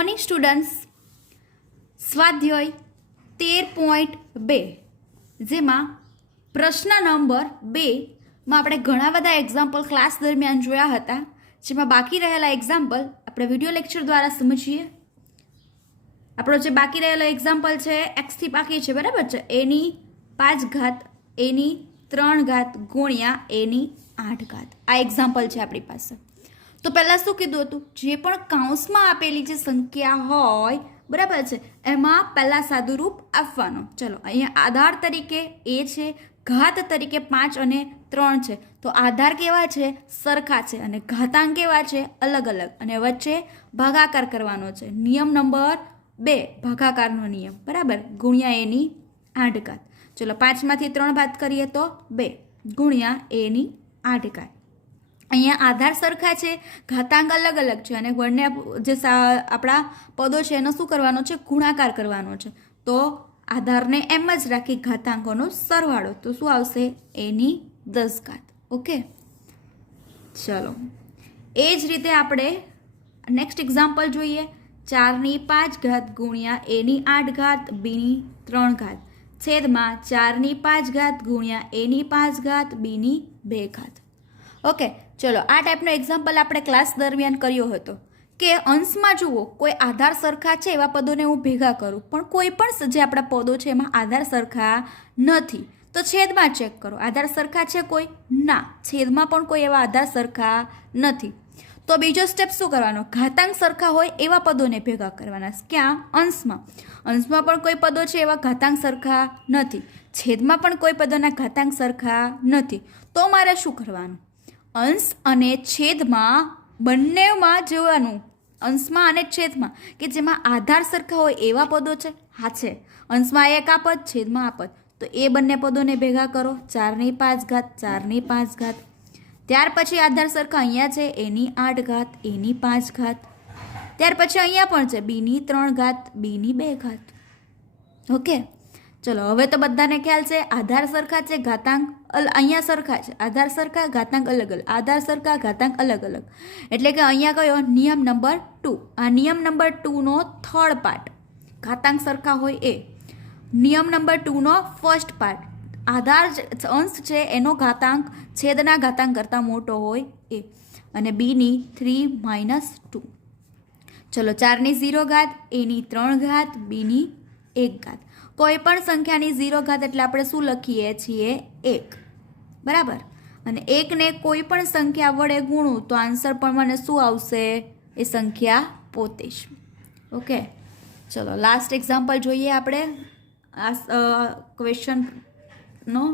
Morning students, સ્વાધ્યાય 13.2 જેમાં પ્રશ્ન નંબર 2માં આપણે ઘણા બધા એક્ઝામ્પલ ક્લાસ દરમિયાન જોયા હતા. જેમાં બાકી રહેલા એક્ઝામ્પલ આપણે વિડીયો લેક્ચર દ્વારા સમજીએ. આપણો જે બાકી રહેલો એક્ઝામ્પલ છે એક્સથી બાકી છે, બરાબર છે. એની 5 ઘાત એની 3 ઘાત ગુણ્યા એની 8 ઘાત આ એક્ઝામ્પલ છે આપણી પાસે. તો પહેલાં શું કીધું હતું, જે પણ કૌંસમાં આપેલી જે સંખ્યા હોય, બરાબર છે, એમાં પહેલાં સાદુરૂપ આપવાનો. ચલો, અહીંયા આધાર તરીકે એ છે, ઘાત તરીકે 5 અને 3 છે. તો આધાર કેવા છે? સરખા છે. અને ઘાતાંક કેવા છે? અલગ અલગ. અને વચ્ચે ભાગાકાર કરવાનો છે. નિયમ નંબર 2 ભાગાકારનો નિયમ, બરાબર, ગુણ્યા એની 8 ઘાત. ચલો, 5માંથી 3 બાદ કરીએ તો 2 ગુણ્યા એની 8 ઘાત. અહીંયા આધાર સરખા છે, ઘાતાંક અલગ અલગ છે. અને બંને જે આપણા પદો છે એનો શું કરવાનો છે? ગુણાકાર કરવાનો છે. તો આધારને એમ જ રાખી ઘાતાંકોનો સરવાળો, તો શું આવશે? એની 10 ઘાત. ઓકે, ચલો, એ જ રીતે આપણે નેક્સ્ટ એક્ઝામ્પલ જોઈએ. 4ની 5 ઘાત ગુણ્યા એની 8 ઘાત બીની 3 ઘાત છેદમાં 4ની 5 ઘાત ગુણ્યા એની 5 ઘાત બીની 2 ઘાત. ઓકે, ચલો, આ ટાઈપનો એક્ઝામ્પલ આપણે ક્લાસ દરમિયાન કર્યો હતો કે અંશમાં જુઓ કોઈ આધાર સરખા છે એવા પદોને હું ભેગા કરું, પણ કોઈ પણ જે આપણા પદો છે એમાં આધાર સરખા નથી, તો છેદમાં ચેક કરો. આધાર સરખા છે કોઈ? ના, છેદમાં પણ કોઈ એવા આધાર સરખા નથી. તો બીજો સ્ટેપ શું કરવાનો? ઘાતાંક સરખા હોય એવા પદોને ભેગા કરવાના. ક્યાં? અંશમાં. અંશમાં પણ કોઈ પદો છે એવા ઘાતાંક સરખા નથી, છેદમાં પણ કોઈ પદોના ઘાતાંક સરખા નથી. તો મારે શું કરવાનું? અંશ અને છેદમાં બંનેમાં જોવાનું, અંશમાં અને છેદમાં, કે જેમાં આધાર સરખા હોય એવા પદો છે. હા છે, અંશમાં એક આ પદ, છેદમાં આ પદ. તો એ બંને પદોને ભેગા કરો. 4ની 5 ઘાત 4ની 5 ઘાત. ત્યાર પછી આધાર સરખા અહીંયા છે, એની 8 ઘાત એની 5 ઘાત. ત્યાર પછી અહીંયા પણ છે, બીની 3 ઘાત બીની 2 ઘાત. ઓકે, ચલો, હવે તો બધાને ખ્યાલ છે આધાર સરખા છે, ઘાતાંક અહીંયા સરખા છે. આધાર સરખા, ઘાતાંક અલગ અલગ. આધાર સરખા, ઘાતાંક અલગ અલગ. એટલે કે અહીંયા કયો? નિયમ નંબર 2. આ નિયમ નંબર 2નો થર્ડ પાર્ટ, ઘાતાંક સરખા હોય એ. નિયમ નંબર 2નો ફર્સ્ટ પાર્ટ, આધાર અંશ છે એનો ઘાતાંક છેદના ઘાતાંક કરતાં મોટો હોય એ. અને બીની 3 - 2. ચલો, 4ની 0 ઘાત એની 3 ઘાત બીની 1 ઘાત. કોઈ પણ સંખ્યાની 0 ઘાત એટલે આપણે શું લખીએ છીએ? 1, બરાબર. અને 1ને કોઈ પણ સંખ્યા વડે ગુણું તો આન્સર પણ મને શું આવશે? એ સંખ્યા પોતે જ. ઓકે, ચલો, લાસ્ટ એક્ઝામ્પલ જોઈએ આપણે આ ક્વેશ્ચનનો.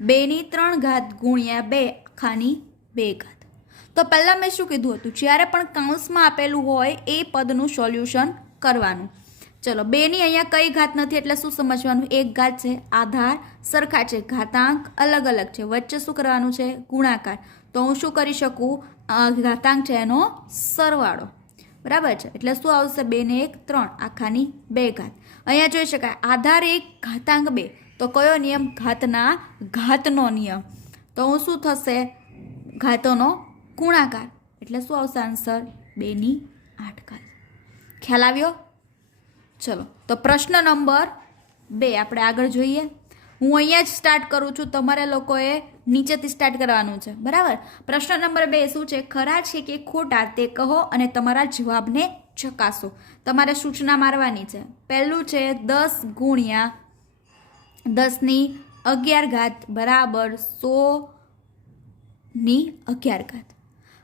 2ની 3 ઘાત ગુણ્યા 2 આખાની 2 ઘાત. તો પહેલાં મેં શું કીધું હતું? જ્યારે પણ કૌંસમાં આપેલું હોય એ પદનું સોલ્યુશન કરવાનું. ચલો, 2ની અહીંયા કઈ ઘાત નથી એટલે શું સમજવાનું? 1 ઘાત છે. આધાર સરખા છે, ઘાતાંક અલગ અલગ છે. વચ્ચે શું કરવાનું છે? ગુણાકાર. તો હું શું કરી શકું? ઘાતાંક છે એનો સરવાળો, બરાબર છે. એટલે શું આવશે? 2 ને 1 3 આખાની 2 ઘાત. અહીંયા જોઈ શકાય આધાર 1 ઘાતાંક 2. તો કયો નિયમ? ઘાતના ઘાતનો નિયમ. તો હું શું થશે? ઘાતોનો ગુણાકાર. એટલે શું આવશે આન્સર? 2ની 8 ઘાત. ખ્યાલ આવ્યો? ચલો, તો પ્રશ્ન નંબર 2 આપણે આગળ જોઈએ. હું અહીંયા જ સ્ટાર્ટ કરું છું, તમારે લોકોએ નીચેથી સ્ટાર્ટ કરવાનું છે, બરાબર. પ્રશ્ન નંબર 2 શું છે? ખરા છે કે ખોટા તે કહો અને તમારા જવાબને ચકાસો. તમારે સૂચના મારવાની છે. પહેલું છે 10 ગુણ્યા 10ની 11 ઘાત બરાબર 100ની 11 ઘાત.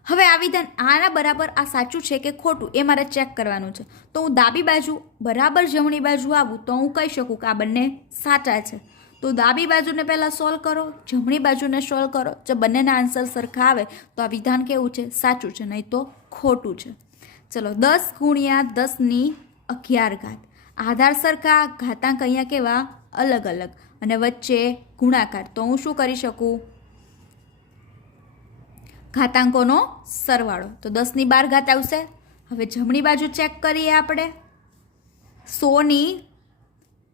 હવે આ વિધાન આના બરાબર આ સાચું છે કે ખોટું એ મારે ચેક કરવાનું છે. તો હું ડાબી બાજુ બરાબર જમણી બાજુ આવું તો હું કહી શકું કે આ બંને સાચા છે. તો ડાબી બાજુને પહેલાં સોલ્વ કરો, જમણી બાજુને સોલ્વ કરો. જો બંનેના આન્સર સરખા આવે તો આ વિધાન કેવું છે? સાચું છે, નહીં તો ખોટું છે. ચલો, 10 ગુણ્યા 10ની 11 ઘાત. આધાર સરખા, ઘાતાંક અહીંયા કેવા? અલગ અલગ. અને વચ્ચે ગુણાકાર. તો હું શું કરી શકું? ઘાતાંકોનો સરવાળો. તો 10ની 12 ઘાત આવશે. હવે જમણી બાજુ ચેક કરીએ આપણે. 100ની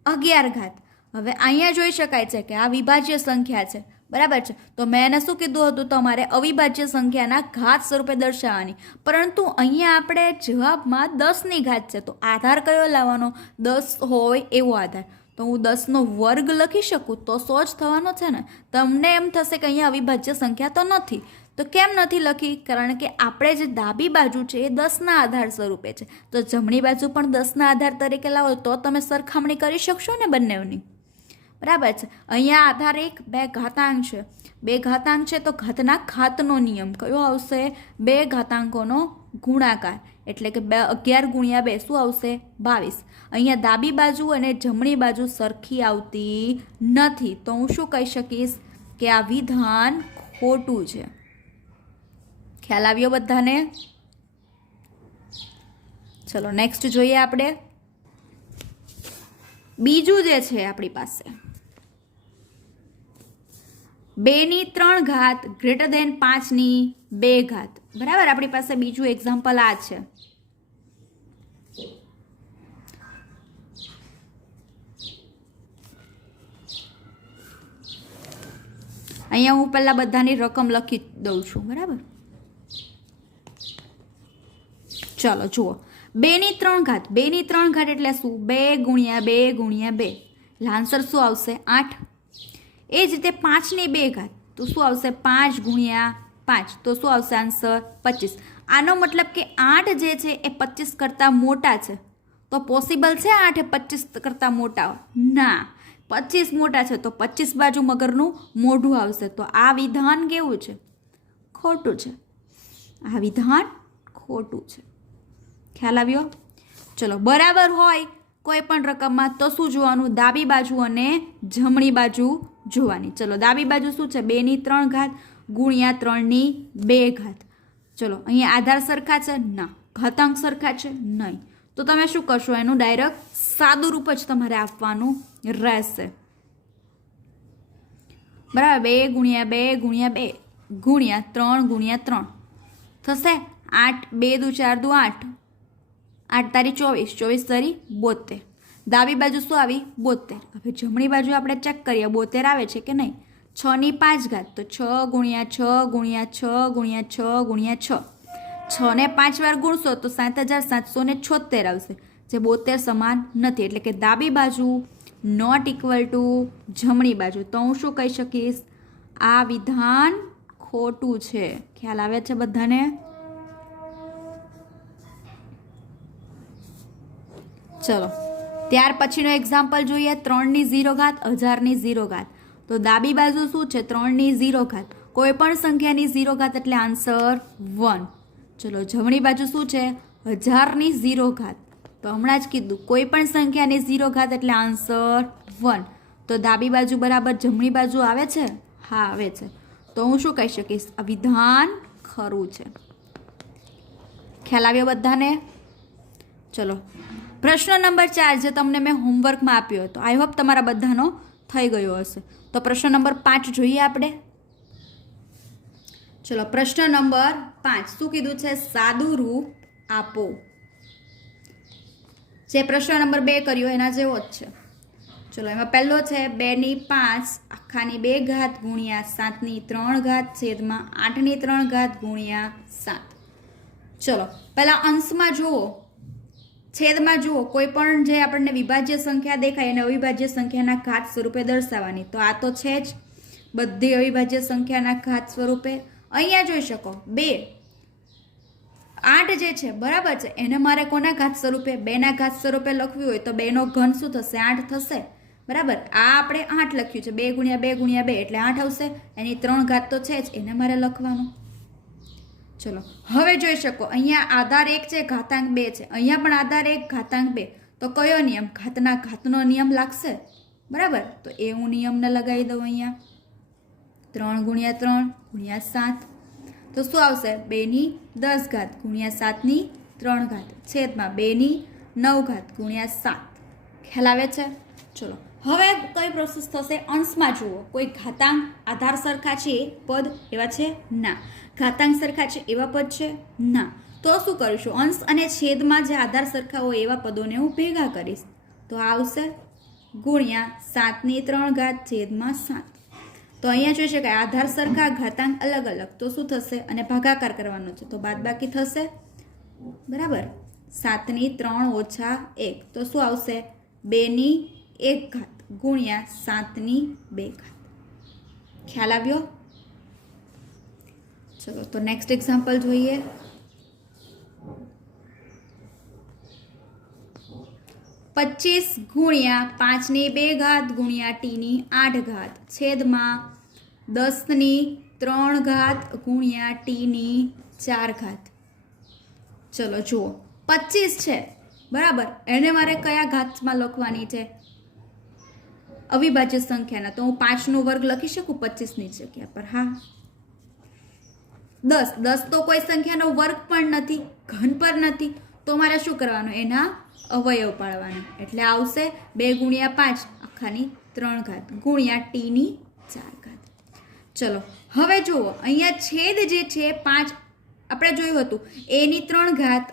11 ઘાત. હવે અહીંયા જોઈ શકાય છે કે આ વિભાજ્ય સંખ્યા છે, બરાબર છે. તો મેં એને શું કીધું હતું, તમારે અવિભાજ્ય સંખ્યાના ઘાત સ્વરૂપે દર્શાવવાની. પરંતુ અહીંયા આપણે જવાબમાં 10ની ઘાત છે, તો આધાર કયો લાવવાનો? 10 હોય એવો આધાર. તો હું 10નો વર્ગ લખી શકું તો 100 જ થવાનો છે ને. તમને એમ થશે કે અહીંયા અવિભાજ્ય સંખ્યા તો નથી. તો કેમ નથી લખી? કારણ કે આપણે જે ડાબી બાજુ છે એ 10ના આધાર સ્વરૂપે છે. તો જમણી બાજુ પણ 10ના આધાર તરીકે લાવો તો તમે સરખામણી કરી શકશો ને બંનેની. બરાબર છે. અહીંયા આધાર 1, 2 ઘાતાંક છે. 2 ઘાતાંક છે તો ઘાતના ઘાતનો નિયમ કયો આવશે? 2 ઘાતાંકોનો ગુણાકાર, એટલે કે 11 ગુણ્યા 2 શું આવશે? 22. અહીંયા ડાબી બાજુ અને જમણી બાજુ સરખી આવતી નથી, તો હું શું કહી શકીશ કે આ વિધાન ખોટું છે. ખ્યાલ આવ્યો બધાને? ચલો નેક્સ્ટ જોઈએ આપણે. બીજું જે છે આપણી પાસે 2/3 ઘાત ગ્રેટર દેન 5/2 ઘાત. બરાબર, આપણી પાસે બીજું એક્ઝામ્પલ આ છે. અહીંયા હું પહેલા બધાની રકમ લખી દઉં છું. બરાબર, ચલો જુઓ. 2/3 ઘાત. 2/3 ઘાત એટલે શું? 2 ગુણ્યા 2 ગુણ્યા 2. આન્સર શું આવશે? 8. એ જ રીતે 5/2 ઘાત તો શું આવશે? 5 ગુણ્યા 5 તો શું આવશે આન્સર? 25. આનો મતલબ કે 8 જે છે એ 25 કરતાં મોટા છે. તો પોસિબલ છે 8 એ 25 કરતાં મોટા? ના, 25 મોટા છે તો 25 બાજુ મગરનું મોઢું આવશે. તો આ વિધાન કેવું છે? ખોટું છે. આ વિધાન ખોટું છે. ખ્યાલ આવ્યો? ચલો, બરાબર હોય કોઈ પણ રકમમાં તો શું જોવાનું? ડાબી બાજુ અને જમણી બાજુ જોવાની. ચલો, ડાબી બાજુ શું છે? 2/3 ઘાત ગુણ્યા 3/2 ઘાત. ચલો, અહીંયા આધાર સરખા છે? ના. ઘાતાંક સરખા છે? નહીં. તો તમે શું કરશો? એનું ડાયરેક્ટ સાદું રૂપ જ તમારે આપવાનું રહેશે. બરાબર, 2 ગુણ્યા 2 ગુણ્યા 2 ગુણ્યા 3 ગુણ્યા 3 થશે 8. 2 દુ 4 દુ 8. 8 તારી 24, 24 તારી 72. ડાબી બાજુ શું આવી? 72. હવે જમણી બાજુ આપણે ચેક કરીએ 72 આવે છે કે નહીં. 6/5 ઘાત તો 6 ગુણ્યા 6 ગુણ્યા 6 ગુણ્યા 6 ગુણ્યા 6. 6 ને 5 વાર ગુણશો તો 7776 આવશે, જે 72 સમાન નથી. એટલે કે ડાબી બાજુ નોટ ઇક્વલ ટુ જમણી બાજુ. તો હું શું કહી શકીશ? આ વિધાન ખોટું છે. ખ્યાલ આવે છે બધાને? ચલો, ત્યાર પછીનો એક્ઝામ્પલ જોઈએ. 3/0 ઘાત 1000/0 ઘાત. તો ડાબી બાજુ શું છે? 3/0 ઘાત. કોઈ પણ સંખ્યાની 0 ઘાત એટલે આન્સર 1. ચલો, જમણી બાજુ શું છે? 1000/0 ઘાત. તો હમણાં જ કીધું કોઈ પણ સંખ્યાની 0 ઘાત એટલે આન્સર 1. તો ડાબી બાજુ બરાબર જમણી બાજુ આવે છે? હા, આવે છે. તો હું શું કહી શકીશ? આ વિધાન ખરું છે. ખ્યાલ આવ્યો બધાને? ચલો, પ્રશ્ન નંબર 4 જે તમને મેં હોમવર્કમાં આપ્યો હતો, આઈ હોપ તમારા બધાનો થઈ ગયો હશે. તો પ્રશ્ન નંબર 5 જોઈએ આપણે. ચલો, પ્રશ્ન નંબર 5 શું કીધું છે? સાદું રૂપ આપો. જે પ્રશ્ન નંબર 2 કર્યો એના જેવો જ છે. ચલો, એમાં પહેલો છે 2/5 આખાની 2 ઘાત ગુણ્યા 7/3 ઘાત છેદમાં 8/3 ઘાત ગુણ્યા 7. ચલો, પહેલા અંશમાં જુઓ, છેદમાં જુઓ. કોઈ પણ જે આપણને વિભાજ્ય સંખ્યા દેખાય એને અવિભાજ્ય સંખ્યાના ઘાત સ્વરૂપે દર્શાવવાની. તો આ તો છે જ બધી અવિભાજ્ય સંખ્યાના ઘાત સ્વરૂપે. અહીંયા જોઈ શકો 2 8 જે છે બરાબર છે, એને મારે કોના ઘાત સ્વરૂપે? 2ના ઘાત સ્વરૂપે લખવી હોય તો 2નો ઘન શું થશે? 8 થશે. બરાબર, આ આપણે 8 લખ્યું છે. 2 ગુણ્યા 2 ગુણ્યા 2 એટલે 8 આવશે. એની 3 ઘાત તો છે જ, એને મારે લખવાનું. ચલો, હવે જોઈ શકો અહીંયા આધાર 1 છે, ઘાતાંક 2 છે. અહીંયા પણ આધાર 1 ઘાતાંક 2. તો કયો નિયમ? ઘાતના ઘાતનો નિયમ લાગશે. બરાબર, તો એ હું નિયમને લગાવી દઉં. અહીંયા 3 ગુણ્યા 3 ગુણ્યા 7 તો શું આવશે? 2/10 ઘાત ગુણ્યા 7/3 ઘાત છેદમાં 2/9 ઘાત ગુણ્યા 7. ખ્યાલ આવે છે? ચલો, હવે કઈ પ્રોસેસ થશે? અંશમાં જુઓ. કોઈ ઘાતાંક આધાર સરખા છે એ પદ એવા છે? ના. ઘાતાંક સરખા છે એવા પદ છે? ના. તો શું કરીશું? અંશ અને છેદમાં જે આધાર સરખા હોય એવા પદોને હું ભેગા કરીશ. તો આવશે ગુણ્યા 7/3 ઘાત છેદમાં 7. તો અહીંયા જોઈ શકાય આધાર સરખા ઘાતાંક અલગ અલગ, તો શું થશે? અને ભાગાકાર કરવાનો છે તો બાદબાકી થશે, બરાબર. 7 ની 3 ઓછા 1 તો શું આવશે? 2 ની 1 ઘાત ગુણ્યા 7 ની 2 ઘાત. ખ્યાલ આવ્યો? ચલો તો નેક્સ્ટ એક્ઝામ્પલ જોઈએ. 25 ગુણ્યા 5 ની 2 ઘાત ગુણ્યા t ની 8 ઘાત છેદમાં 10 ની 3 ઘાત ગુણ્યા t ની 4 ઘાત. ચલો જુઓ, 25 છે, બરાબર. એને મારે કયા ઘાતમાં લખવાની છે? અવિભાજ્ય સંખ્યાના. તો હું 5 નો વર્ગ લખી શકું 25 ની જગ્યા પર? હા. 10 તો કોઈ સંખ્યાનો વર્ગ પણ નથી, ઘન પર નથી, તો મારે શું કરવાનું? એના અવયવ પાડવાના. એટલે આવશે 2 ગુણ્યા 5 આખાની 3 ઘાત ગુણ્યા t ની 4 ઘાત. ચલો હવે જુઓ, અહીંયા છેદ જે છે 5 આપણે જોયું હતું, a ની 3 ઘાત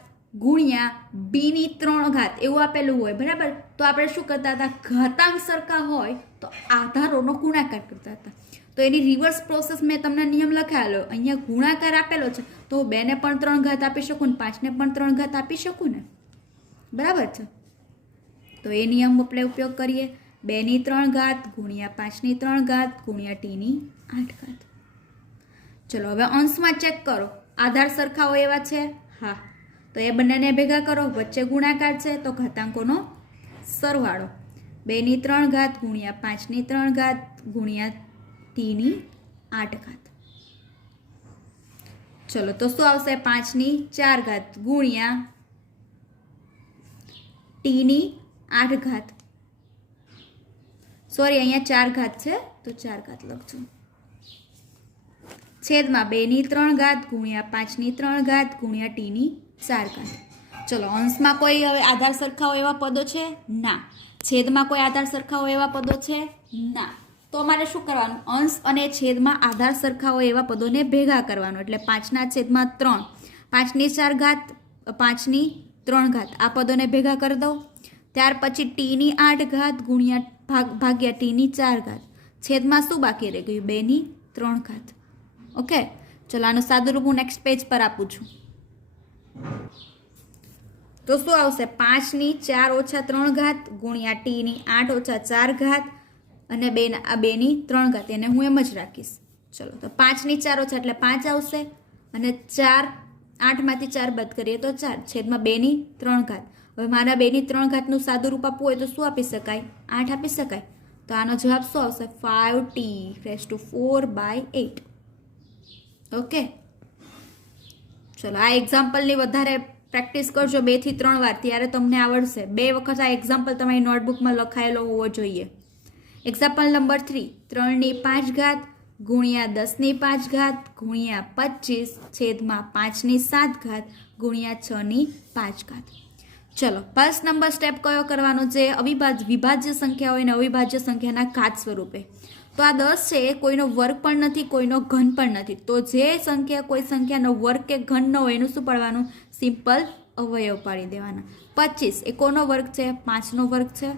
ગુણ્યા b ની 3 ઘાત એવું આપેલું હોય, બરાબર. તો આપણે શું કરતા હતા? ઘાતાંક સરખા હોય તો આધારોનો ગુણાકાર કરતા હતા. તો એની રિવર્સ પ્રોસેસ મેં તમને નિયમ લખાયેલો. અહીંયા ગુણાકાર આપેલો છે તો 2 ને પણ 3 ઘાત આપી શકું ને 5 ને પણ 3 ઘાત આપી શકું ને, બરાબર છે. તો એ નિયમ આપણે ઉપયોગ કરીએ. 2 ની 3 ઘાત ગુણ્યા 5 ની 3 ઘાત ગુણ્યા t ની 8 ઘાત. ચલો હવે અંશમાં ચેક કરો, આધાર સરખા હોય એવા છે? હા. તો એ બંનેને ભેગા કરો, વચ્ચે ગુણાકાર છે તો ઘાતાંકોનો સરવાળો. 2 ની 3 ઘાત ગુણ્યા 5 ની 3 ઘાત ગુણ્યા t ની 8 ઘાત. ચલો તો શું આવશે? 5 ની 4 ઘાત ગુણ્યા t ની 8 ઘાત. સોરી, અહીંયા 4 ઘાત છે તો 4 ઘાત લખજો. છેદમાં 2 ની 3 ઘાત ગુણ્યા 5 ની 3 ઘાત ગુણ્યા t ની 4 ઘાત. ચલો અંશમાં કોઈ હવે આધાર સરખા હોય એવા પદો છે? ના. છેદમાં કોઈ આધાર સરખા હોય એવા પદો છે? ના. તો અમારે શું કરવાનું? અંશ અને છેદમાં આધાર સરખા હોય એવા પદોને ભેગા કરવાનું. એટલે 5/3, 5 ની 4 ઘાત, 5 ની 3 ઘાત આ પદોને ભેગા કરી દો. ત્યાર પછી t ની 8 ઘાત ગુણ્યા ભાગ્યા t ની 4 ઘાત. છેદમાં શું બાકી રહી ગયું? 2 ની 3 ઘાત. ઓકે, ચલો આનું સાદુરૂપ હું નેક્સ્ટ પેજ પર આપું છું. તો શું આવશે? 5 ની 4 ઓછા 3 ઘાત ગુણ્યા t ની 8 ઓછા 4 ઘાત અને 2 ની 3 ઘાત. એને હું એમ જ રાખીશ. ચલો તો 5 ની 4 ઓછા એટલે 5 આવશે અને 4, 8માંથી 4 બાદ કરીએ તો 4 છેદમાં 2 ની 3 ઘાત. હવે મારા 2 ની 3 ઘાતનું સાદુરૂપ આપવું હોય તો શું આપી શકાય? 8 આપી શકાય. તો આનો જવાબ શું આવશે? 5t⁴/8. ઓકે, ચલો આ એક્ઝામ્પલની વધારે પ્રેક્ટિસ કરજો 2 થી 3 વાર, ત્યારે તમને આવડશે. 2 વખત આ એક્ઝામ્પલ તમારી નોટબુકમાં લખાયેલો હોવો જોઈએ. એક્ઝામ્પલ નંબર 3, 3 ની 5 ઘાત ગુણ્યા 10 ની 5 ઘાત ગુણ્યા 25 છેદમાં 5 ની 7 ઘાત ગુણ્યા 6 ની 5 ઘાત. ચલો ફર્સ્ટ નંબર સ્ટેપ કયો કરવાનો છે? વિભાજ્ય સંખ્યા હોય ને અવિભાજ્ય સંખ્યાના ઘાત સ્વરૂપે. તો આ 10 છે એ કોઈનો વર્ગ પણ નથી, કોઈનો ઘન પણ નથી. તો જે સંખ્યા કોઈ સંખ્યાનો વર્ગ કે ઘન ન હોય એનું શું પાડવાનું? સિમ્પલ અવયવ પાડી દેવાના. 25 એ કોનો વર્ગ છે? 5 નો વર્ગ છે,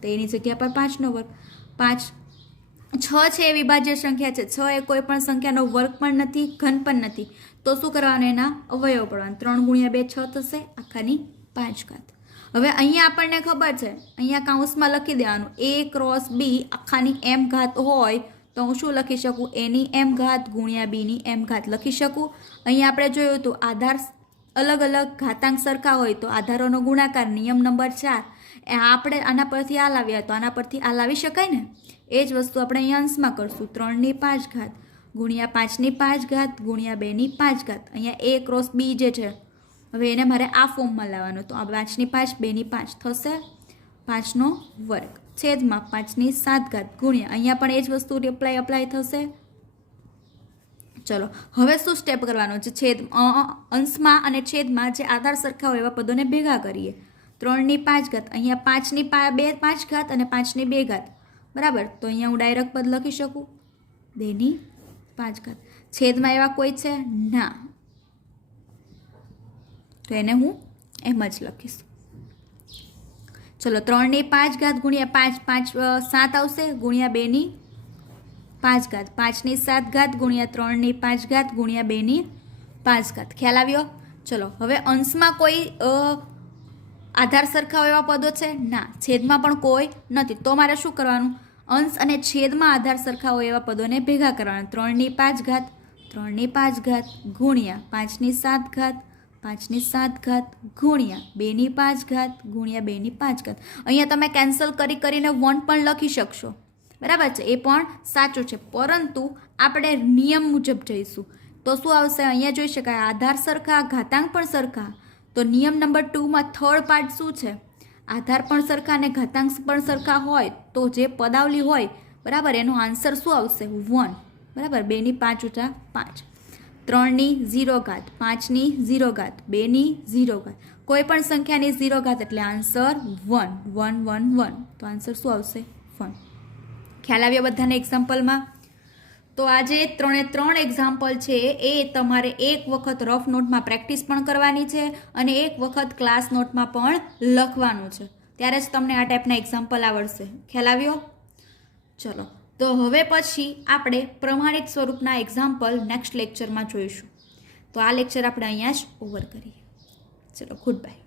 તો એની જગ્યા પર 5 નો વર્ગ. 5 6 છે એ વિભાજ્ય સંખ્યા છે, 6 એ કોઈ પણ સંખ્યાનો વર્ગ પણ નથી, ઘન પણ નથી. તો શું કરવાનું? એના અવયવ પાડવાના. 3 ગુણ્યા 2 6 થશે આખાની 5 ઘાત. હવે અહીંયા આપણને ખબર છે, અહીંયા કાઉન્સમાં લખી દેવાનું a ક્રોસ b આખાની m ઘાત હોય તો હું શું લખી શકું? a ની m ઘાત ગુણ્યા b ની m ઘાત લખી શકું. અહીંયા આપણે જોયું હતું આધાર અલગ અલગ ઘાતાંક સરખા હોય તો આધારોનો ગુણાકાર, નિયમ નંબર 4. આપણે આના પરથી આ લાવ્યા તો આના પરથી આ લાવી શકાય ને. એ જ વસ્તુ આપણે અહીંયા અંશમાં કરશું. 3 ની 5 ઘાત ગુણ્યા 5 ની 5 ઘાત ગુણ્યા 2 ની 5 ઘાત. અહીંયા a ક્રોસ b જે છે હવે એને મારે આ ફોર્મમાં લાવવાનો. તો આ 5 ની 5 2 ની 5 થશે 5 નો વર્ગ છેદમાં 5 ની 7 ઘાત ગુણ્યા અહીંયા પણ એ જ વસ્તુ અપ્લાય થશે. ચલો હવે શું સ્ટેપ કરવાનો છે? અંશમાં અને છેદમાં જે આધાર સરખા હોય એવા પદોને ભેગા કરીએ. 3 ની 5 ઘાત અહીંયા 5 ની 5 ઘાત અને 5 ની 2 ઘાત, બરાબર. તો અહીંયા હું ડાયરેક્ટ પદ લખી શકું 2 ની 5 ઘાત. છેદમાં એવા કોઈ છે? ના, તો એને હું એમ જ લખીશ. ચલો 3 ની 5 ઘાત ગુણ્યા 5 5 7 આવશે ગુણ્યા 2 ની 5 ઘાત, 5ની 7 ઘાત ગુણ્યા 3ની 5 ઘાત ગુણ્યા 2ની 5 ઘાત. ખ્યાલ આવ્યો? ચલો હવે અંશમાં કોઈ આધાર સરખા એવા પદો છે? ના. છેદમાં પણ કોઈ નથી. તો મારે શું કરવાનું? અંશ અને છેદમાં આધાર સરખા હોય એવા પદોને ભેગા કરવાના. 3ની 5 ઘાત, 3ની 5 ઘાત ગુણ્યા 5ની 7 ઘાત, 5ની 7 ઘાત ગુણ્યા 2ની 5 ઘાત ગુણ્યા 2ની 5 ઘાત. અહીંયા તમે કેન્સલ કરીને 1 પણ લખી શકશો, બરાબર છે, એ પણ સાચું છે, પરંતુ આપણે નિયમ મુજબ જઈશું. તો શું આવશે? અહીંયા જોઈ શકાય આધાર સરખા, ઘાતાંક પણ સરખા. તો નિયમ નંબર 2માં થર્ડ પાર્ટ શું છે? આધાર પણ સરખા અને ઘાતાંક પણ સરખા હોય તો જે પદાવલી હોય, બરાબર, એનો આન્સર શું આવશે? 1. બરાબર. 2ની 5 ઊંચા 5, 3ની 0 ઘાત, 5ની 0 ઘાત, 2ની 0 ઘાત, કોઈ પણ સંખ્યાની 0 ઘાત એટલે આન્સર 1. 1 1 1. તો આન્સર શું આવશે? 1. ખ્યાલ આવ્યો બધાને એક્ઝામ્પલમાં? તો આજે 3 એક્ઝામ્પલ છે એ તમારે એક વખત રફ નોટમાં પ્રેક્ટિસ પણ કરવાની છે અને એક વખત ક્લાસ નોટમાં પણ લખવાનું છે. ત્યારે જ તમને આ ટાઈપના એક્ઝામ્પલ આવડશે. ખ્યાલ આવ્યો? ચલો, તો હવે પછી આપણે પ્રમાણિત સ્વરૂપના એક્ઝામ્પલ નેક્સ્ટ લેક્ચરમાં જોઈશું. તો આ લેક્ચર આપણે અહીંયા જ ઓવર કરીએ. ચલો, ગુડ બાય.